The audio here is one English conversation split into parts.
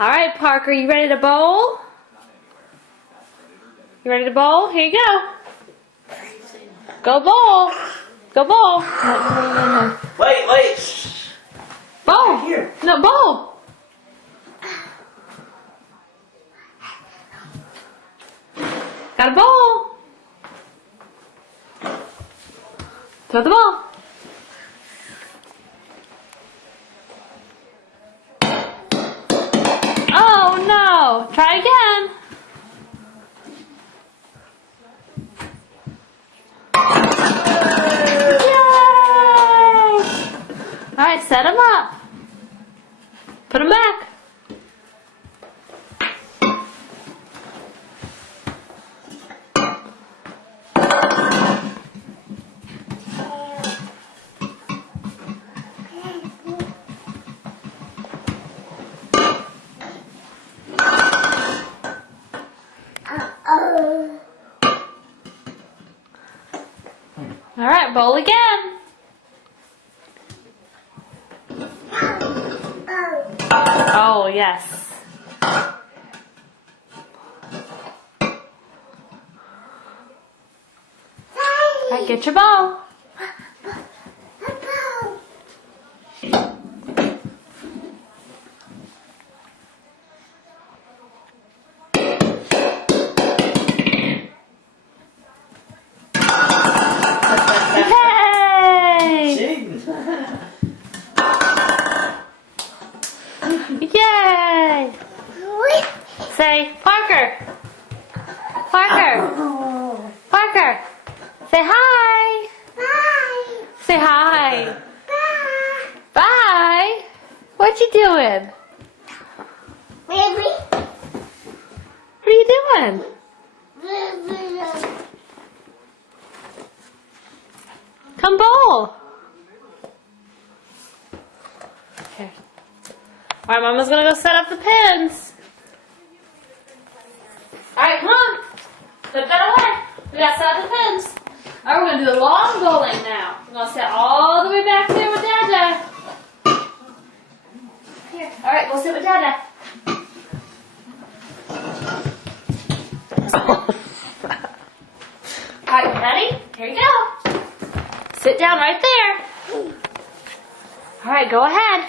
Alright, Parker, you ready to bowl? You ready to bowl? Here you go. Go bowl. Go bowl. No. Wait. Shh. Bowl. Here. No, bowl. Got a bowl. Throw the ball. Oh no. Try again. Alright, set them up. Put them back. Alright, bowl again. Oh, yes. Alright, get your bowl. Yay! Yay! Say, Parker. Parker. Parker. Say hi. Bye. Say hi. Bye. Bye. What you doing? Baby. What are you doing? Come bowl. Okay. Alright, Mama's gonna go set up the pins. Alright, come on. Put that away. We gotta set up the pins. Alright, we're gonna do the long bowling now. We're gonna sit all the way back there with Dada. Here. Alright, we'll sit with Dada. Alright, ready? Here you go. Sit down right there. Alright, go ahead.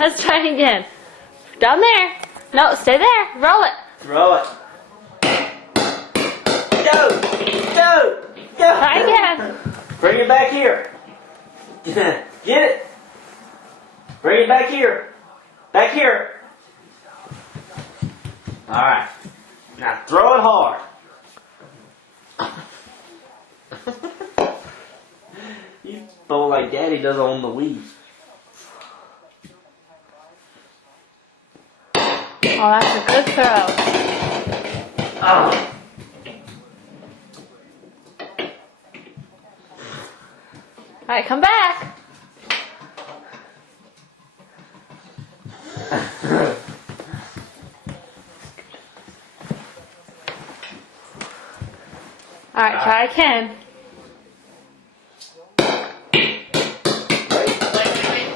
Let's try it again. Down there. No, stay there. Roll it. Throw it. Go. Try again. Bring it back here. Get it. Bring it back here. Back here. All right. Now throw it hard. You throw like Daddy does on the Wii. Oh, that's a good throw. Oh. Alright, come back. Alright, try again. Wait.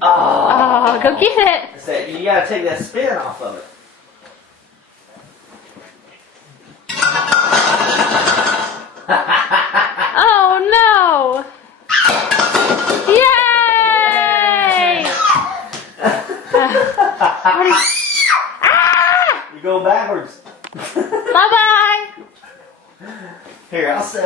Oh, go get it. You gotta take that spin off of it. Oh no! Yay! You go backwards. Bye bye! Here, I'll set